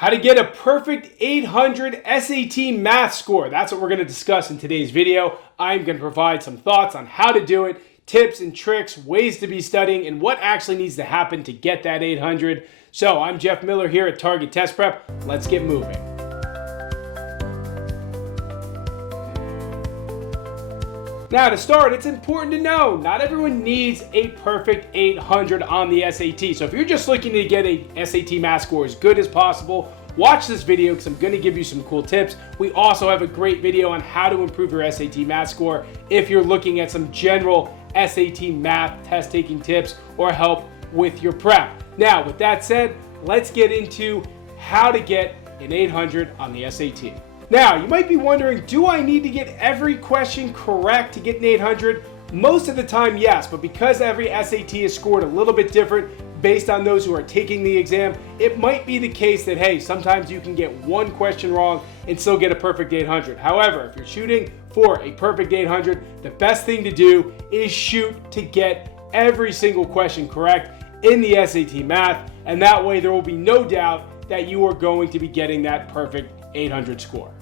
How to get a perfect 800 SAT math score. That's what we're going to discuss in today's video. I'm going to provide some thoughts on how to do it, tips and tricks, ways to be studying, and what actually needs to happen to get that 800. So I'm Jeff Miller here at Target Test Prep. Let's get moving. Now to start, it's important to know not everyone needs a perfect 800 on the SAT. So if you're just looking to get a SAT math score as good as possible, watch this video because I'm going to give you some cool tips. We also have a great video on how to improve your SAT math score if you're looking at some general SAT math test taking tips or help with your prep. Now with that said, let's get into how to get an 800 on the SAT. Now, you might be wondering, do I need to get every question correct to get an 800? Most of the time, yes, but because every SAT is scored a little bit different based on those who are taking the exam, it might be the case that, hey, sometimes you can get one question wrong and still get a perfect 800. However, if you're shooting for a perfect 800, the best thing to do is shoot to get every single question correct in the SAT math, and that way there will be no doubt that you are going to be getting that perfect 800 score.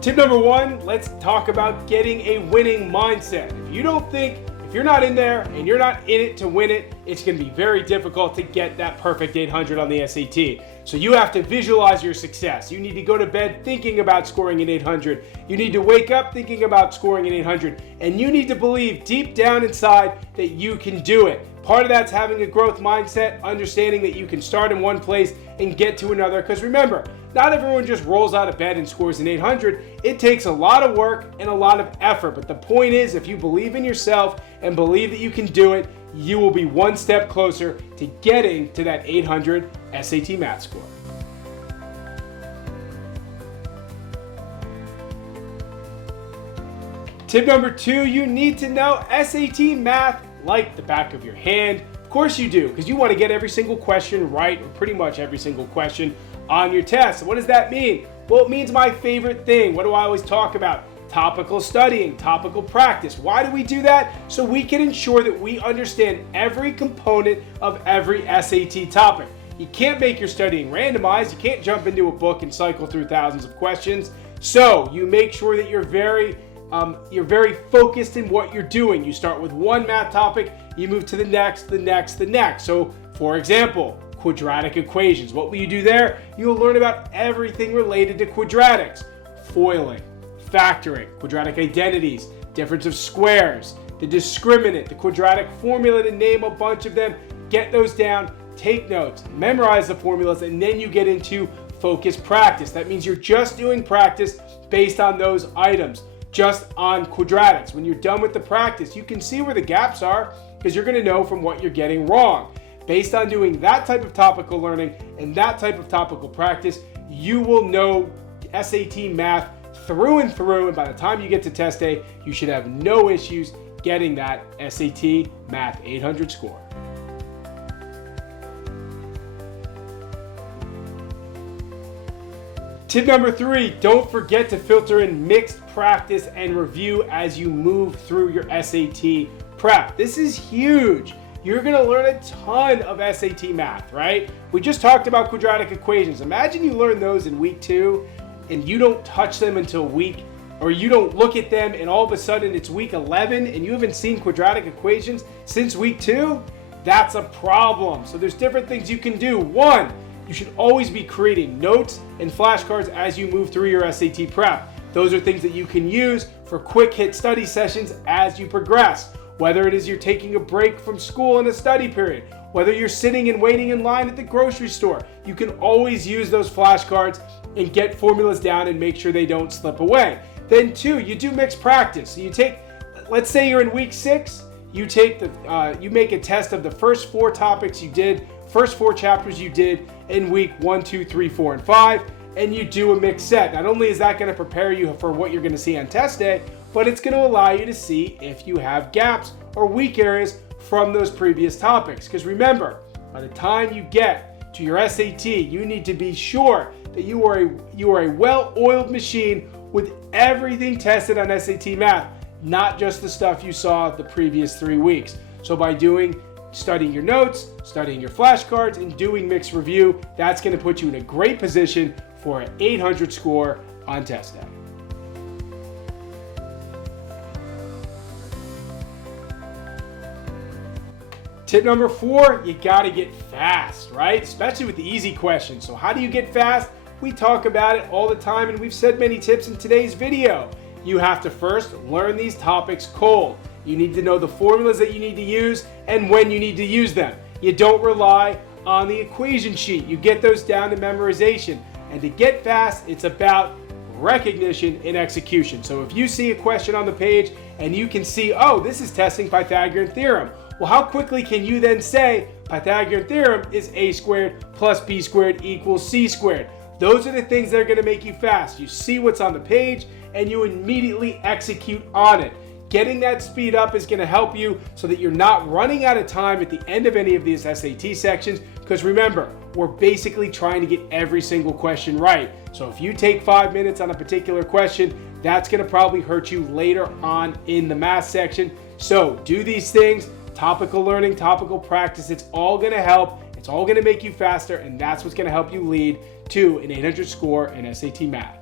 Tip number one, let's talk about getting a winning mindset. If you're not in there and you're not in it to win it, it's going to be very difficult to get that perfect 800 on the SAT. So you have to visualize your success. You need to go to bed thinking about scoring an 800. You need to wake up thinking about scoring an 800. And you need to believe deep down inside that you can do it. Part of that's having a growth mindset, understanding that you can start in one place and get to another. Because remember, not everyone just rolls out of bed and scores an 800. It takes a lot of work and a lot of effort. But the point is, if you believe in yourself and believe that you can do it, you will be one step closer to getting to that 800 SAT math score. Tip number two, you need to know SAT math like the back of your hand. Of course you do, because you want to get every single question right, or pretty much every single question on your test. What does that mean? Well, it means my favorite thing. What do I always talk about? Topical studying, topical practice. Why do we do that? So we can ensure that we understand every component of every SAT topic. You can't make your studying randomized. You can't jump into a book and cycle through thousands of questions. So you make sure that you're very focused in what you're doing. You start with one math topic, you move to the next, the next, the next. So for example, quadratic equations. What will you do there? You'll learn about everything related to quadratics, foiling, factoring, quadratic identities, difference of squares, the discriminant, the quadratic formula, to name a bunch of them. Get those down, take notes, memorize the formulas, and then you get into focused practice. That means you're just doing practice based on those items, just on quadratics. When you're done with the practice, you can see where the gaps are because you're going to know from what you're getting wrong. Based on doing that type of topical learning and that type of topical practice, you will know SAT math through and through, and by the time you get to test day, you should have no issues getting that SAT math 800 score. Tip number three, don't forget to filter in mixed practice and review as you move through your SAT prep. This is huge. You're going to learn a ton of SAT math, right? We just talked about quadratic equations. Imagine you learn those in week 2 and you don't touch them until or you don't look at them and all of a sudden it's week 11 and you haven't seen quadratic equations since week 2. That's a problem. So there's different things you can do. One, you should always be creating notes and flashcards as you move through your SAT prep. Those are things that you can use for quick hit study sessions as you progress. Whether it is you're taking a break from school in a study period, whether you're sitting and waiting in line at the grocery store, you can always use those flashcards and get formulas down and make sure they don't slip away. Then two, you do mixed practice. So you take, let's say you're in week 6, you make a test of the first 4 topics you did, first 4 chapters you did in week 1, 2, 3, 4, and 5, and you do a mixed set. Not only is that going to prepare you for what you're going to see on test day, but it's going to allow you to see if you have gaps or weak areas from those previous topics. Because remember, by the time you get to your SAT, you need to be sure that you are a well-oiled machine with everything tested on SAT math, not just the stuff you saw the previous 3 weeks. So by studying your notes, studying your flashcards, and doing mixed review, that's going to put you in a great position for an 800 score on test day. Tip number 4, you gotta get fast, right? Especially with the easy questions. So how do you get fast? We talk about it all the time, and we've said many tips in today's video. You have to first learn these topics cold. You need to know the formulas that you need to use and when you need to use them. You don't rely on the equation sheet. You get those down to memorization. And to get fast, it's about recognition and execution. So if you see a question on the page and you can see, oh, this is testing Pythagorean theorem. Well, how quickly can you then say Pythagorean theorem is a squared plus b squared equals c squared? Those are the things that are going to make you fast. You see what's on the page and you immediately execute on it. Getting that speed up is going to help you so that you're not running out of time at the end of any of these SAT sections, because remember, we're basically trying to get every single question right. So if you take 5 minutes on a particular question, that's going to probably hurt you later on in the math section. So do these things, topical learning, topical practice, it's all going to help. It's all going to make you faster, and that's what's going to help you lead to an 800 score in SAT math.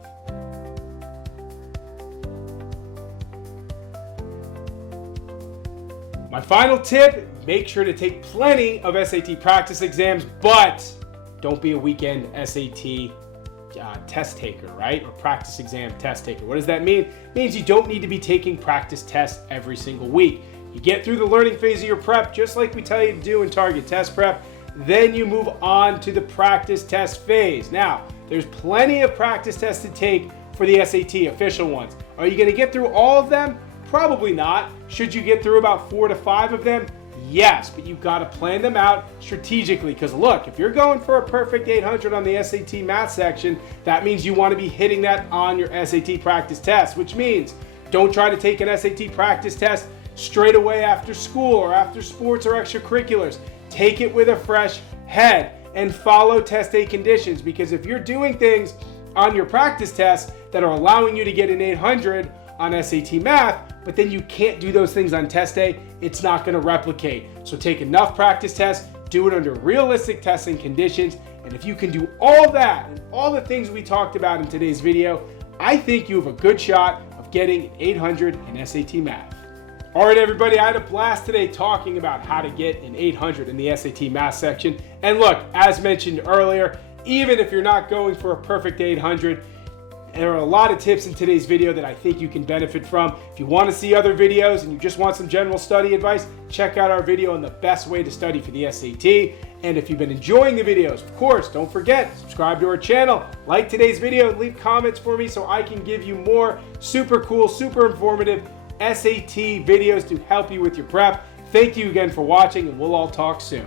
My final tip, make sure to take plenty of SAT practice exams, but don't be a weekend SAT test taker, right? Or practice exam test taker. What does that mean? It means you don't need to be taking practice tests every single week. You get through the learning phase of your prep, just like we tell you to do in Target Test Prep, then you move on to the practice test phase. Now, there's plenty of practice tests to take for the SAT, official ones. Are you going to get through all of them? Probably not. Should you get through about 4 to 5 of them? Yes, but you've got to plan them out strategically, because look, if you're going for a perfect 800 on the SAT math section, that means you want to be hitting that on your SAT practice test, which means don't try to take an SAT practice test straight away after school or after sports or extracurriculars. Take it with a fresh head and follow test day conditions, because if you're doing things on your practice test that are allowing you to get an 800 on SAT math, but then you can't do those things on test day, it's not going to replicate. So take enough practice tests, do it under realistic testing conditions, and if you can do all that and all the things we talked about in today's video, I think you have a good shot of getting an 800 in SAT math. All right, everybody, I had a blast today talking about how to get an 800 in the SAT math section. And look, as mentioned earlier, even if you're not going for a perfect 800, there are a lot of tips in today's video that I think you can benefit from. If you want to see other videos and you just want some general study advice, check out our video on the best way to study for the SAT. And if you've been enjoying the videos, of course, don't forget, subscribe to our channel, like today's video, and leave comments for me so I can give you more super cool, super informative SAT videos to help you with your prep. Thank you again for watching, and we'll all talk soon.